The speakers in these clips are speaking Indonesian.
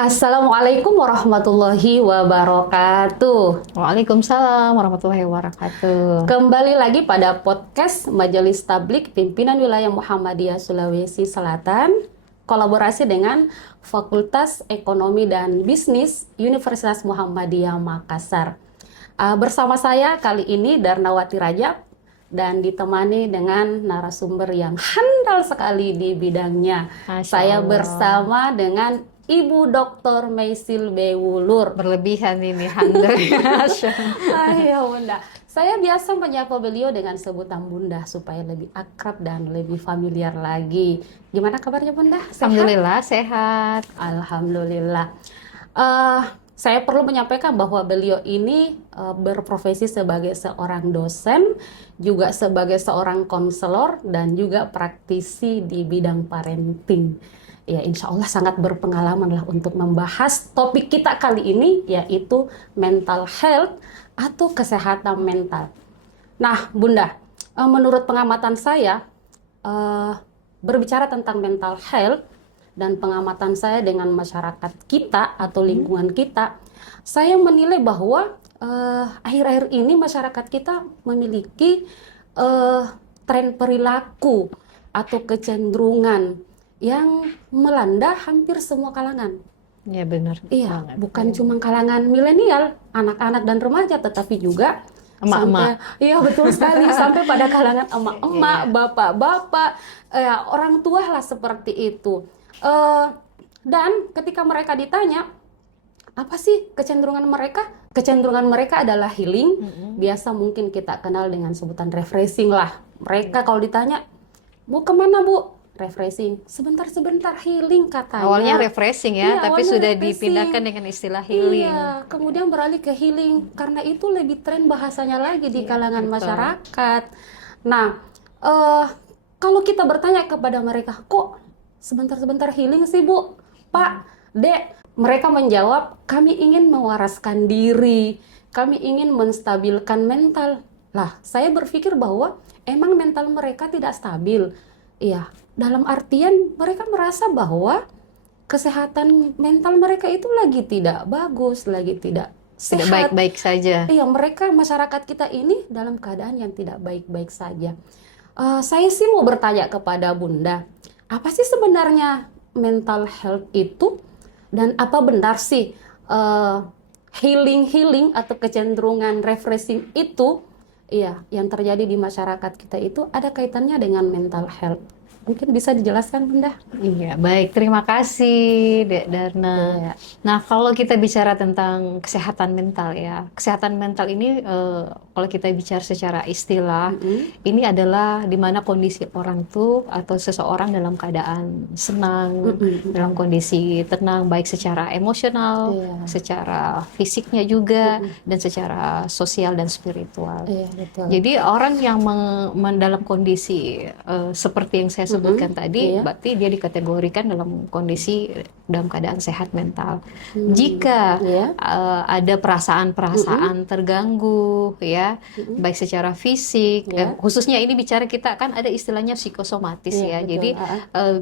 Assalamualaikum warahmatullahi wabarakatuh. Waalaikumsalam warahmatullahi wabarakatuh. Kembali lagi pada podcast Majelis Tablik Pimpinan Wilayah Muhammadiyah Sulawesi Selatan, kolaborasi dengan Fakultas Ekonomi dan Bisnis Universitas Muhammadiyah Makassar. Bersama saya kali ini Darnawati Rajab dan ditemani dengan narasumber yang handal sekali di bidangnya. Masya Saya Allah. bersama dengan Ibu Dr. Maisil Bewulur. Berlebihan ini handal. Ayo Bunda, saya biasa menyapa beliau dengan sebutan Bunda supaya lebih akrab dan lebih familiar lagi. Gimana kabarnya Bunda? Sehat? Alhamdulillah sehat. Alhamdulillah. Saya perlu menyampaikan bahwa beliau ini berprofesi sebagai seorang dosen, juga sebagai seorang konselor, dan juga praktisi di bidang parenting. Ya, insya Allah sangat berpengalaman lah untuk membahas topik kita kali ini, yaitu mental health atau kesehatan mental. Nah, Bunda, menurut pengamatan saya, berbicara tentang mental health dan pengamatan saya dengan masyarakat kita atau lingkungan kita, saya menilai bahwa akhir-akhir ini masyarakat kita memiliki tren perilaku atau kecenderungan yang melanda hampir semua kalangan. Ya benar. Iya, banget. bukan cuma kalangan milenial, anak-anak dan remaja, tetapi juga Emak-emak. iya betul sekali, sampai pada kalangan emak-emak, Iya. bapak-bapak, orang tua lah seperti itu. Dan ketika mereka ditanya, apa sih kecenderungan mereka? Kecenderungan mereka adalah healing. Biasa mungkin kita kenal dengan sebutan refreshing lah. Mereka kalau ditanya, mau kemana Bu? Refreshing. Sebentar-sebentar healing katanya. Awalnya refreshing ya, Iya, tapi awalnya sudah refreshing. dipindahkan dengan istilah healing. Iya, kemudian beralih ke healing. Karena itu lebih tren bahasanya lagi di Iya, kalangan betul. masyarakat. Nah, kalau kita bertanya kepada mereka, kok sebentar-sebentar healing sih Bu? Pak, Dek, mereka menjawab, kami ingin mewaraskan diri, kami ingin menstabilkan mental. Lah, saya berpikir bahwa emang mental mereka tidak stabil. Iya, dalam artian mereka merasa bahwa kesehatan mental mereka itu lagi tidak bagus, lagi tidak Tidak sehat. baik-baik saja. Iya, mereka masyarakat kita ini dalam keadaan yang tidak baik-baik saja. Saya sih mau bertanya kepada Bunda, apa sih sebenarnya mental health itu dan apa benar sih healing atau kecenderungan refreshing itu, iya, yang terjadi di masyarakat kita itu ada kaitannya dengan mental health? Mungkin bisa dijelaskan Bunda? Iya, baik. Terima kasih, Dek Darna. Iya. Nah, kalau kita bicara tentang kesehatan mental ya, kesehatan mental ini kalau kita bicara secara istilah, ini adalah di mana kondisi orang tuh atau seseorang dalam keadaan senang, dalam kondisi tenang, baik secara emosional, Iya. secara fisiknya juga, dan secara sosial dan spiritual. Iya, betul. Jadi orang yang dalam kondisi seperti yang saya sebutkan tadi, Iya. berarti dia dikategorikan dalam kondisi dalam keadaan sehat mental. Jika Iya. ada perasaan-perasaan terganggu, ya, baik secara fisik, Iya. khususnya ini bicara kita kan ada istilahnya psikosomatis Iya, ya. betul. Jadi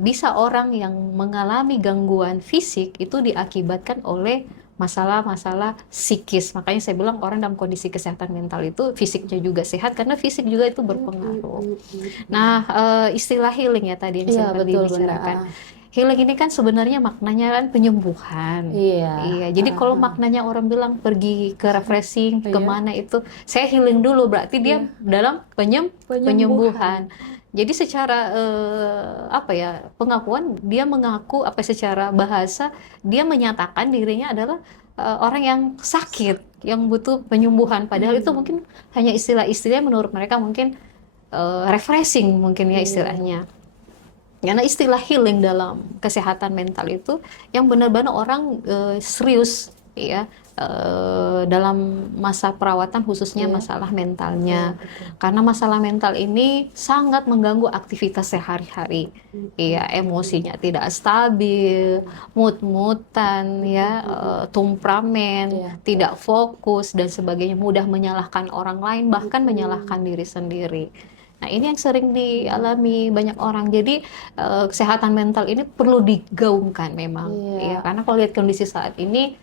bisa orang yang mengalami gangguan fisik itu diakibatkan oleh masalah-masalah psikis. Makanya saya bilang orang dalam kondisi kesehatan mental itu fisiknya juga sehat karena fisik juga itu berpengaruh. Nah, istilah healing ya tadi yang Iya, sempat betul, dibicarakan. Bunda. Healing ini kan sebenarnya maknanya kan penyembuhan. Iya. Iya. Jadi kalau maknanya orang bilang pergi ke refreshing, Iya. kemana itu, saya healing dulu berarti dia dalam penyembuhan. Jadi secara apa ya, pengakuan dia mengaku apa secara bahasa dia menyatakan dirinya adalah orang yang sakit, yang butuh penyembuhan. Padahal itu mungkin hanya istilah-istilah menurut mereka mungkin refreshing mungkin ya istilahnya. Karena istilah healing dalam kesehatan mental itu yang benar-benar orang serius ya dalam masa perawatan khususnya masalah mentalnya. Karena masalah mental ini sangat mengganggu aktivitas sehari-hari. Iya, emosinya tidak stabil, mood-moodan ya, temperamen, tidak fokus dan sebagainya, mudah menyalahkan orang lain bahkan menyalahkan diri sendiri. Nah, ini yang sering dialami banyak orang. Jadi kesehatan mental ini perlu digaungkan memang, ya. Iya. Karena kalau lihat kondisi saat ini,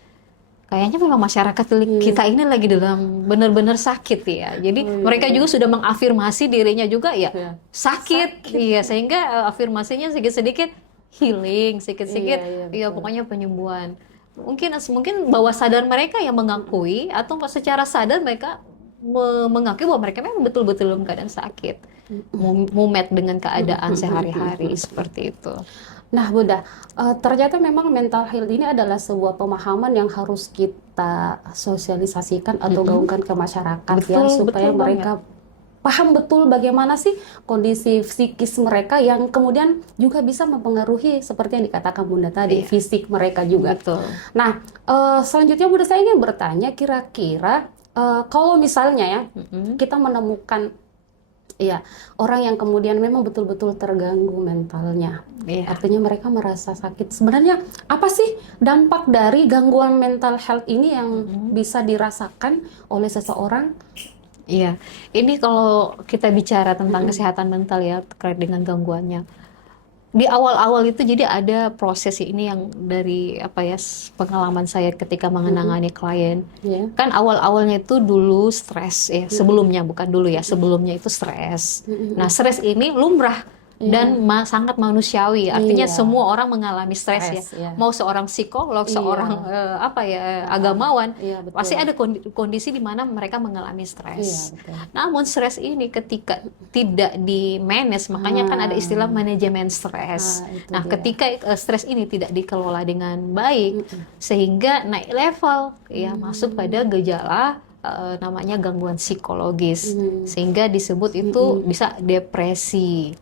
kayaknya memang masyarakat Hmm. kita ini lagi dalam benar-benar sakit ya. Jadi Oh mereka iya. juga sudah mengafirmasi dirinya juga ya Ya. sakit, Sakit. iya. Sehingga afirmasinya sedikit-sedikit healing, Iya, sedikit-sedikit, iya ya betul. pokoknya penyembuhan. Mungkin bawah sadar mereka yang mengakui atau secara sadar mereka mengakui bahwa mereka memang betul-betul dalam keadaan sakit, mumet dengan keadaan sehari-hari seperti itu. Nah, Bunda, ternyata memang mental health ini adalah sebuah pemahaman yang harus kita sosialisasikan atau Mm-mm. gaungkan ke masyarakat ya, Betul, supaya betul banget. mereka paham betul bagaimana sih kondisi psikis mereka yang kemudian juga bisa mempengaruhi seperti yang dikatakan Bunda tadi, Iya, fisik mereka juga. betul. Nah, selanjutnya Bunda saya ingin bertanya kira-kira kalau misalnya ya Mm-mm. kita menemukan ya orang yang kemudian memang betul-betul terganggu mentalnya. Iya. Artinya mereka merasa sakit. Sebenarnya apa sih dampak dari gangguan mental health ini yang Mm-mm. bisa dirasakan oleh seseorang? Iya, ini kalau kita bicara tentang Mm-mm. kesehatan mental ya terkait dengan gangguannya. Di awal-awal itu jadi ada proses ini yang dari apa ya pengalaman saya ketika Mm-mm. menangani klien. Ya. Kan awal-awalnya itu dulu stres ya, Mm-mm. sebelumnya bukan dulu ya, sebelumnya itu stres. Nah, Mm-mm. stres ini lumrah dan Iya. sangat manusiawi. Artinya Iya. semua orang mengalami stres ya. Stres ya. Mau seorang psikolog, seorang Iya. apa ya Ah, agamawan, iya pasti betul. ada kondisi di mana mereka mengalami Iya stres. betul. Namun stres ini ketika tidak di-manage, makanya kan ada istilah Ah, manajemen stres. itu Nah, dia. ketika stres ini tidak dikelola dengan baik, Mm-mm. sehingga naik level, ya masuk pada Hmm. gejala namanya gangguan psikologis, Hmm. sehingga disebut itu Mm-mm. bisa depresi.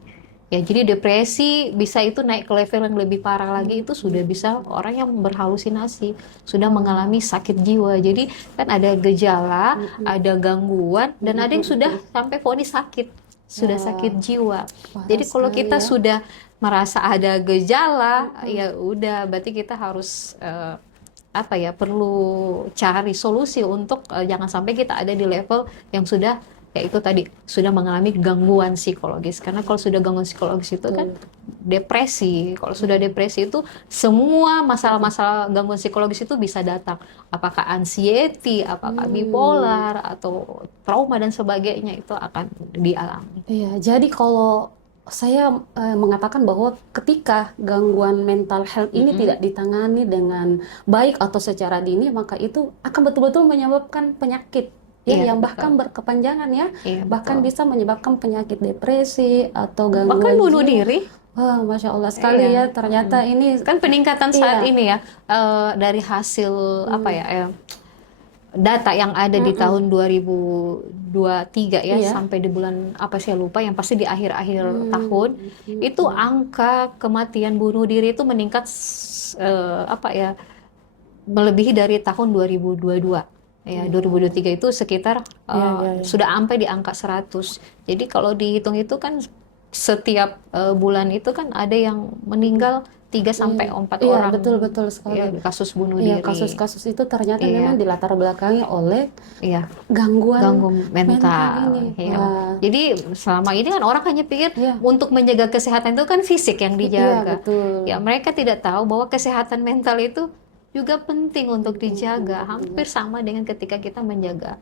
Ya, jadi depresi bisa itu naik ke level yang lebih parah lagi, itu sudah bisa orang yang berhalusinasi, sudah mengalami sakit jiwa. Jadi kan ada gejala, Mm-mm. ada gangguan, dan ada yang sudah Mm-mm. sampai vonis sakit, sudah sakit Ya, jiwa. parah Jadi kalau sekali kita ya. sudah merasa ada gejala, Mm-mm. ya udah berarti kita harus apa ya, perlu cari solusi untuk jangan sampai kita ada di level yang sudah yaitu tadi sudah mengalami gangguan psikologis. Karena kalau sudah gangguan psikologis itu kan Betul. depresi. Kalau sudah depresi itu semua masalah-masalah gangguan psikologis itu bisa datang. Apakah anxiety, apakah Hmm. bipolar atau trauma dan sebagainya itu akan dialami. Iya, jadi kalau saya mengatakan bahwa ketika gangguan mental health ini Mm-mm. tidak ditangani dengan baik atau secara dini, maka itu akan betul-betul menyebabkan penyakit ya Iya, yang betul. bahkan berkepanjangan ya, Iya, bahkan betul. bisa menyebabkan penyakit depresi atau Bahkan gangguan bunuh jiwa. diri. Wah, Masya Allah sekali Iya. ya, ternyata ini Kan peningkatan saat iya. ini ya dari hasil apa Hmm. ya data yang ada di Mm-mm. tahun 2023 ya Iya. sampai di bulan apa saya lupa yang pasti di akhir-akhir tahun itu Mm-mm. angka kematian bunuh diri itu meningkat apa ya melebihi dari tahun 2022 ya. 2023 itu sekitar Iya, iya, iya. sudah sampai di angka 100. Jadi kalau dihitung itu kan setiap bulan itu kan ada yang meninggal 3 sampai Iya, 4 iya, orang betul-betul ya sekali. kasus bunuh Iya, diri. kasus-kasus itu ternyata memang Iya, dilatar belakangi oleh iya. gangguan Gangguan mental mental ini. ya. Wah, Jadi selama ini kan orang hanya pikir iya, untuk menjaga kesehatan itu kan fisik yang iya dijaga. betul. Ya mereka tidak tahu bahwa kesehatan mental itu juga penting untuk Penting dijaga. untuk Hampir sama dengan ketika kita menjaga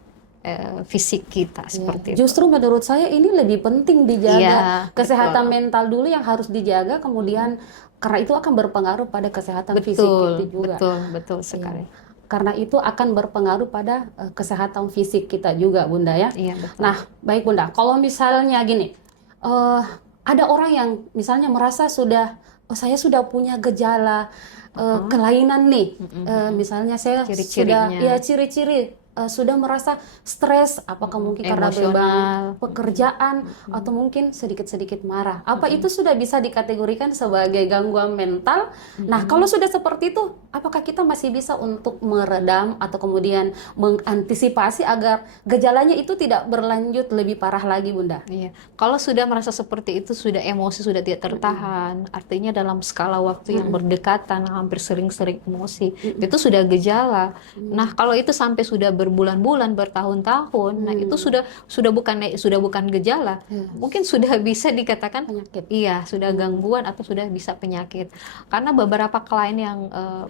fisik kita Iya, seperti itu. justru menurut saya ini lebih penting dijaga. Iya, Kesehatan betul. mental dulu yang harus dijaga, kemudian karena itu akan berpengaruh pada kesehatan fisik Betul, kita juga. betul Iya. sekali. Karena itu akan berpengaruh pada kesehatan fisik kita juga, Bunda ya. Iya, betul. Nah, baik Bunda, kalau misalnya gini, eh, ada orang yang misalnya merasa sudah, oh, saya sudah punya gejala kelainan nih. Misalnya saya sudah, Ciri-cirinya. ya ciri-ciri sudah merasa stres, apakah mungkin karena beban Emosional. pekerjaan atau mungkin sedikit-sedikit marah. Apa itu sudah bisa dikategorikan sebagai gangguan mental? Nah, kalau sudah seperti itu, apakah kita masih bisa untuk meredam atau kemudian mengantisipasi agar gejalanya itu tidak berlanjut lebih parah lagi, Bunda? Iya, kalau sudah merasa seperti itu, sudah emosi sudah tidak tertahan, artinya dalam skala waktu yang berdekatan, hampir sering-sering emosi, itu sudah gejala. Nah, kalau itu sampai sudah berbulan-bulan, bertahun-tahun, nah itu sudah bukan gejala, mungkin sudah bisa dikatakan Penyakit. iya, sudah gangguan atau sudah bisa penyakit. Karena beberapa klien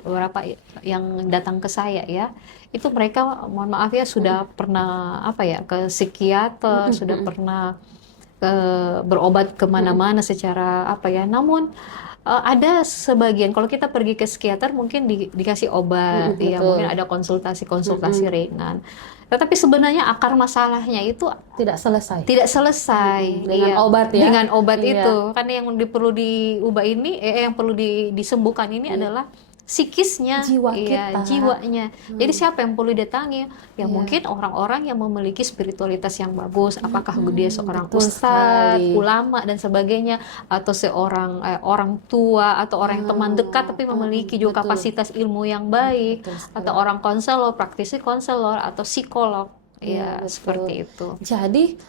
beberapa yang datang ke saya ya, itu mereka mohon maaf ya sudah pernah apa ya ke psikiater, sudah pernah berobat kemana-mana secara apa ya, namun ada sebagian kalau kita pergi ke psikiater mungkin dikasih obat, ya Betul. mungkin ada konsultasi ringan, tetapi sebenarnya akar masalahnya itu Tidak selesai. tidak selesai Dengan iya, obat ya. dengan obat Iya. itu, karena yang perlu diubah ini yang perlu disembuhkan ini adalah psikisnya, Jiwa iya, kita. jiwanya. Jadi siapa yang perlu didatangi? Ya mungkin orang-orang yang memiliki spiritualitas yang bagus, apakah dia seorang betul ustadz, sekali. ulama dan sebagainya, atau seorang orang tua atau orang yang teman dekat tapi memiliki juga betul. kapasitas ilmu yang baik, Betul sekali. atau orang konselor, praktisi konselor atau psikolog. Ya, betul. seperti itu. Jadi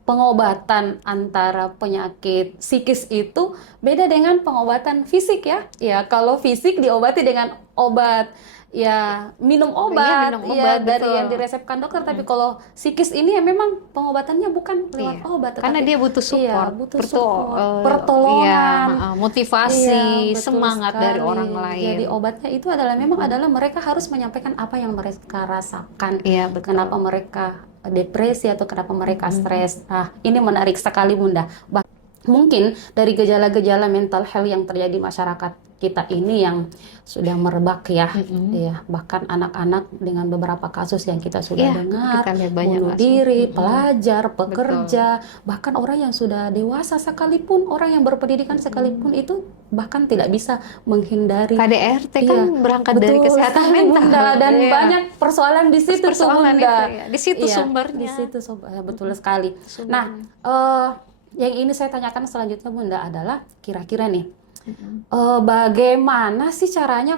pengobatan antara penyakit psikis itu beda dengan pengobatan fisik ya. Ya, kalau fisik diobati dengan obat, ya minum obat, minum ya obat, dari betul. yang diresepkan dokter. Tapi kalau psikis ini ya memang pengobatannya bukan lewat Iya. obat, Karena tetapi dia butuh support, iya, butuh support, pertolongan, iya, motivasi, iya, betul semangat dari sekali. orang lain. Jadi obatnya itu adalah memang adalah mereka harus menyampaikan apa yang mereka rasakan. Iya, betul. Kenapa mereka depresi atau kenapa mereka stres. Nah, ini menarik sekali Bunda. Mungkin dari gejala-gejala mental health yang terjadi di masyarakat kita ini yang sudah merebak ya, ya bahkan anak-anak dengan beberapa kasus yang kita sudah Iya, dengar, kita lihat banyak bunuh kasus. diri, pelajar, pekerja, bahkan orang yang sudah dewasa sekalipun, orang yang berpendidikan sekalipun itu bahkan tidak bisa menghindari. KDRT Iya, kan berangkat dari betul kesehatan sekali, mental. Bunda. Dan Iya. banyak persoalan di situ tuh, Persoalan Bunda. itu ya. Di situ Iya, sumbernya. di situ betul sekali. Nah, yang ini saya tanyakan selanjutnya Bunda adalah kira-kira nih, bagaimana sih caranya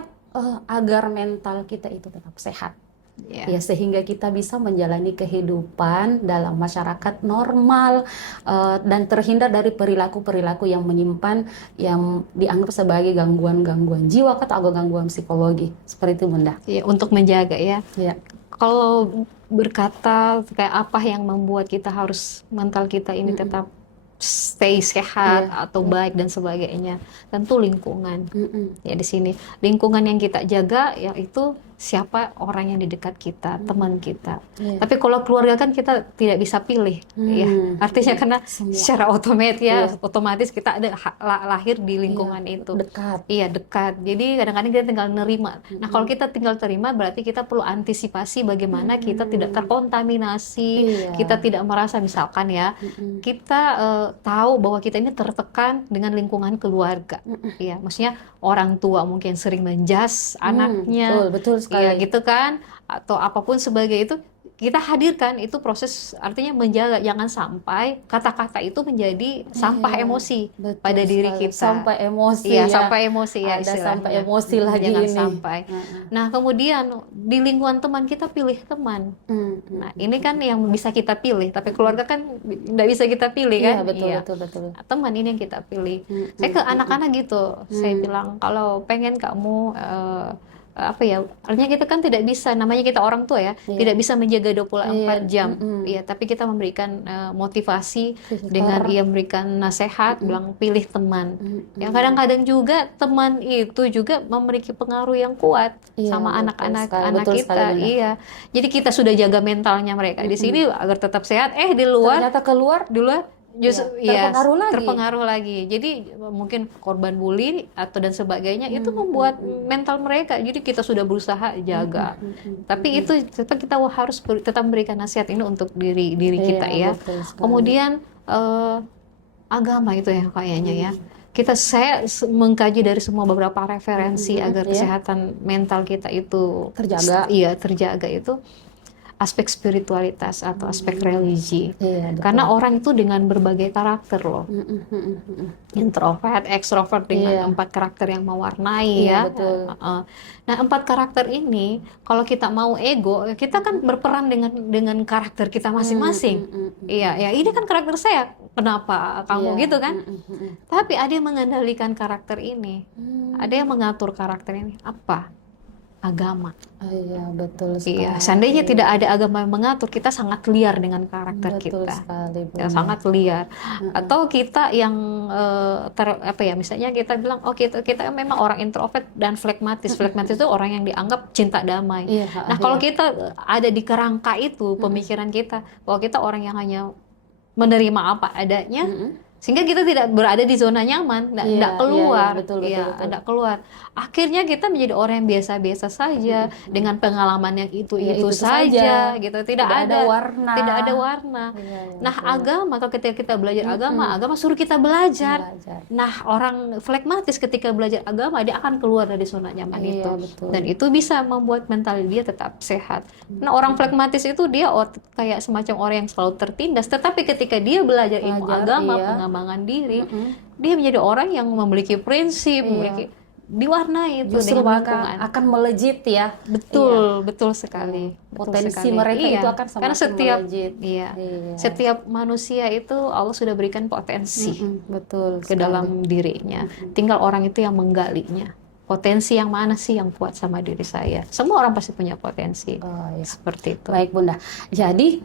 agar mental kita itu tetap sehat? Iya. Ya, sehingga kita bisa menjalani kehidupan dalam masyarakat normal dan terhindar dari perilaku-perilaku yang menyimpan yang dianggap sebagai gangguan-gangguan jiwa atau gangguan psikologi. Seperti itu Bunda. Iya, untuk menjaga ya. Ya. Kalau berkata kayak apa yang membuat kita harus mental kita ini tetap stay sehat atau baik dan sebagainya, tentu lingkungan. Ya di sini lingkungan yang kita jaga yaitu siapa orang yang di dekat kita, teman kita. Tapi kalau keluarga kan kita tidak bisa pilih, ya artinya karena secara otomatis kita ada lahir di lingkungan itu. Dekat. Iya, dekat. Jadi kadang-kadang kita tinggal nerima. Nah, kalau kita tinggal terima berarti kita perlu antisipasi bagaimana kita tidak terkontaminasi, kita tidak merasa misalkan ya, kita tahu bahwa kita ini tertekan dengan lingkungan keluarga. Iya, maksudnya orang tua mungkin sering menjas anaknya. Betul sekali. Iya, gitu kan? Atau apapun sebagai itu kita hadirkan, itu proses artinya menjaga jangan sampai kata-kata itu menjadi sampah emosi pada diri kita. Sampai emosi Iya, ya. sampai emosi ya Ada istilahnya. sampai emosi lagi Jangan ini. sampai. Nah, kemudian di lingkungan teman kita pilih teman. Nah, ini kan yang bisa kita pilih, tapi keluarga kan tidak bisa kita pilih kan? Iya, betul. Teman ini yang kita pilih. Saya ke anak-anak gitu, saya bilang kalau pengen kamu apa ya, artinya kita kan tidak bisa, namanya kita orang tua ya, tidak bisa menjaga 24 jam. Iya, tapi kita memberikan motivasi dengan ia memberikan nasihat, bilang pilih teman. Yang kadang-kadang juga teman itu juga memiliki pengaruh yang kuat sama anak-anak kita. Iya. Jadi kita sudah jaga mentalnya mereka di sini agar tetap sehat, di luar ternyata keluar justru terpengaruh lagi. Jadi mungkin korban bully atau dan sebagainya itu membuat mental mereka. Jadi kita sudah berusaha jaga. Tapi itu tetap kita harus tetap memberikan nasihat ini untuk diri kita ya. Kemudian agama itu ya kayaknya ya. Saya mengkaji dari semua beberapa referensi agar kesehatan mental kita itu terjaga. Iya, terjaga itu aspek spiritualitas atau aspek religi. Karena orang itu dengan berbagai karakter loh. Introvert, ekstrovert dengan 4 karakter yang mewarnai ya. Betul. Nah, 4 karakter ini kalau kita mau ego, kita kan berperan dengan karakter kita masing-masing. Iya, ya ini kan karakter saya. Kenapa kamu gitu kan? Tapi ada yang mengendalikan karakter ini. Ada yang mengatur karakter ini. Apa? agama. Iya, betul sekali. Iya, seandainya tidak ada agama yang mengatur, kita sangat liar dengan karakter Betul kita. sekali, Ya, Bunda. sangat liar. Atau kita yang apa ya, misalnya kita bilang, oh kita memang orang introvert dan flekmatis. Flekmatis itu orang yang dianggap cinta damai. Iya, Nah, kalau iya. kita ada di kerangka itu, pemikiran kita, bahwa kita orang yang hanya menerima apa adanya, sehingga kita tidak berada di zona nyaman, Iya, tidak iya, keluar, betul, betul, ya, betul. tidak keluar. Akhirnya kita menjadi orang yang biasa-biasa saja, dengan pengalaman yang Ya, itu-itu itu saja, gitu. Tidak ada ada, warna. tidak ada warna. Iya, iya, Nah, betul. agama, kalau ketika kita belajar agama suruh kita belajar. Belajar. Nah, orang flekmatis ketika belajar agama, dia akan keluar dari zona nyaman Iya, itu. betul. Dan itu bisa membuat mental dia tetap sehat. Nah, orang flekmatis itu dia kayak semacam orang yang selalu tertindas, tetapi ketika dia belajar ilmu agama, iya. pengembangan diri, dia menjadi orang yang memiliki prinsip, memiliki diwarnai itu Justru dengan bahkan lingkungan. akan melejit ya. Betul, betul sekali. Betul Potensi sekali. mereka Iya, itu akan karena semakin melejit. iya, Iya. setiap manusia itu Allah sudah berikan potensi Betul ke sekali. dalam dirinya. Tinggal orang itu yang menggalinya. Potensi yang mana sih yang kuat sama diri saya? Semua orang pasti punya potensi. Oh, iya. Seperti itu. Baik, Bunda. Jadi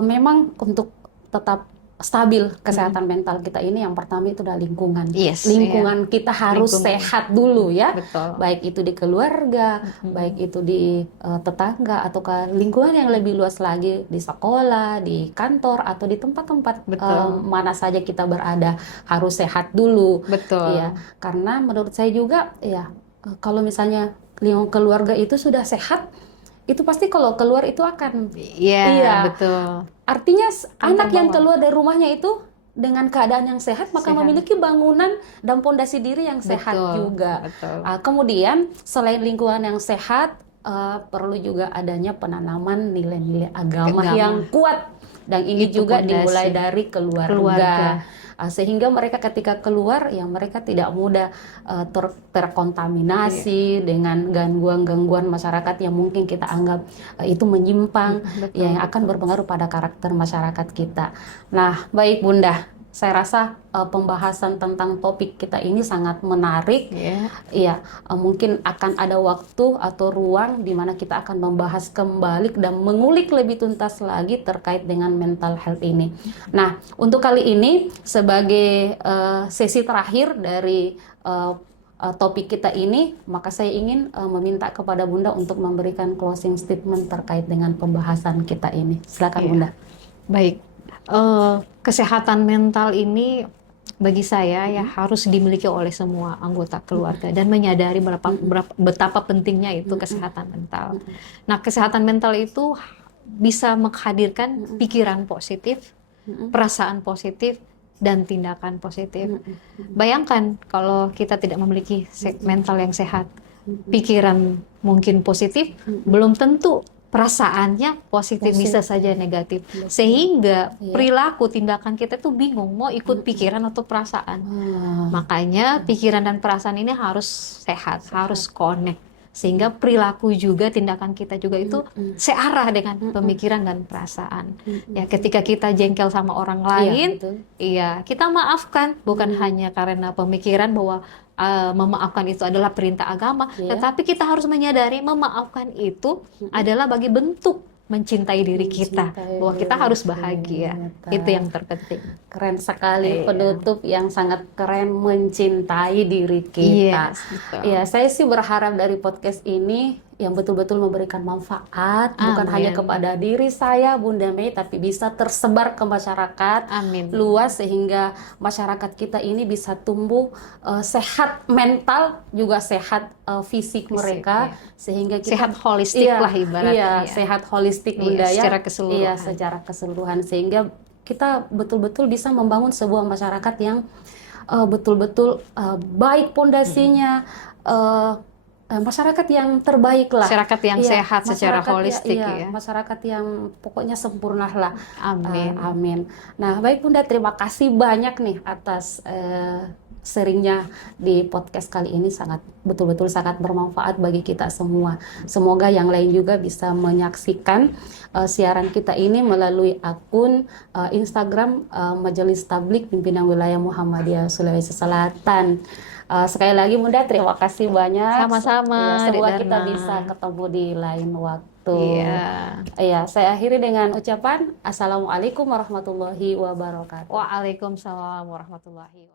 memang untuk tetap stabil kesehatan mental kita ini, yang pertama itu adalah lingkungan. Yes, Lingkungan kita harus Lingkungan. sehat dulu ya. Betul. Baik itu di keluarga, baik itu di tetangga, atau ke lingkungan yang lebih luas lagi, di sekolah, di kantor, atau di tempat-tempat Betul. mana saja kita berada, harus sehat dulu. Betul. Iya, karena menurut saya juga ya, kalau misalnya lingkungan keluarga itu sudah sehat, itu pasti kalau keluar itu akan, Iya, Iya. betul. artinya anak yang terbawa. keluar dari rumahnya itu dengan keadaan yang sehat, maka Sehat. memiliki bangunan dan pondasi diri yang sehat Betul, juga. betul. Kemudian selain lingkungan yang sehat, perlu juga adanya penanaman nilai-nilai agama Agama. yang kuat, dan ini Itu juga pondasi. dimulai dari keluarga. Keluarga. Sehingga mereka ketika keluar, ya mereka tidak mudah terkontaminasi dengan gangguan-gangguan masyarakat yang mungkin kita anggap itu menyimpang, Betul, yang akan berpengaruh pada karakter masyarakat kita. Nah, baik Bunda, saya rasa pembahasan tentang topik kita ini sangat menarik. Iya. Iya, mungkin akan ada waktu atau ruang di mana kita akan membahas kembali dan mengulik lebih tuntas lagi terkait dengan mental health ini. Nah, untuk kali ini sebagai sesi terakhir dari topik kita ini, maka saya ingin meminta kepada Bunda untuk memberikan closing statement terkait dengan pembahasan kita ini. Silakan Iya. Bunda. Baik, kesehatan mental ini bagi saya ya harus dimiliki oleh semua anggota keluarga dan menyadari betapa pentingnya itu kesehatan mental. Nah, kesehatan mental itu bisa menghadirkan pikiran positif, perasaan positif, dan tindakan positif. Bayangkan kalau kita tidak memiliki mental yang sehat, pikiran mungkin positif, belum tentu perasaannya positif, bisa saja negatif. Sehingga perilaku tindakan kita tuh bingung mau ikut pikiran atau perasaan. Makanya pikiran dan perasaan ini harus sehat, harus connect. Sehingga perilaku juga, tindakan kita juga itu searah dengan pemikiran dan perasaan. Ya, ketika kita jengkel sama orang lain, iya, kita maafkan, bukan hanya karena pemikiran bahwa memaafkan itu adalah perintah agama, tetapi kita harus menyadari memaafkan itu adalah bagi bentuk mencintai diri kita, bahwa kita harus bahagia. Itu yang terpenting. Keren sekali, penutup yang sangat keren, mencintai diri kita. Yes, betul. Ya, saya sih berharap dari podcast ini yang betul-betul memberikan manfaat, bukan hanya kepada diri saya, Bunda Mei, tapi bisa tersebar ke masyarakat luas, sehingga masyarakat kita ini bisa tumbuh sehat mental, juga sehat fisik mereka, sehingga kita sehat holistik lah ibaratnya. Sehat holistik, Bunda, ya. Secara keseluruhan. Iya, secara keseluruhan, sehingga kita betul-betul bisa membangun sebuah masyarakat yang betul-betul baik pondasinya, masyarakat yang terbaik lah, masyarakat yang sehat secara holistik, ya. Masyarakat yang pokoknya sempurna lah. Amin. Amin. Nah, baik Bunda, terima kasih banyak nih atas sharingnya di podcast kali ini, betul-betul sangat bermanfaat bagi kita semua. Semoga yang lain juga bisa menyaksikan siaran kita ini melalui akun Instagram Majelis Tablik Pimpinan Wilayah Muhammadiyah Sulawesi Selatan. Sekali lagi Bunda, terima kasih banyak. Ya, Sama-sama, Dek semoga kita Darna. bisa ketemu di lain waktu. Iya. Ya, saya akhiri dengan ucapan Assalamualaikum warahmatullahi wabarakatuh. Waalaikumsalam warahmatullahi wabarakatuh.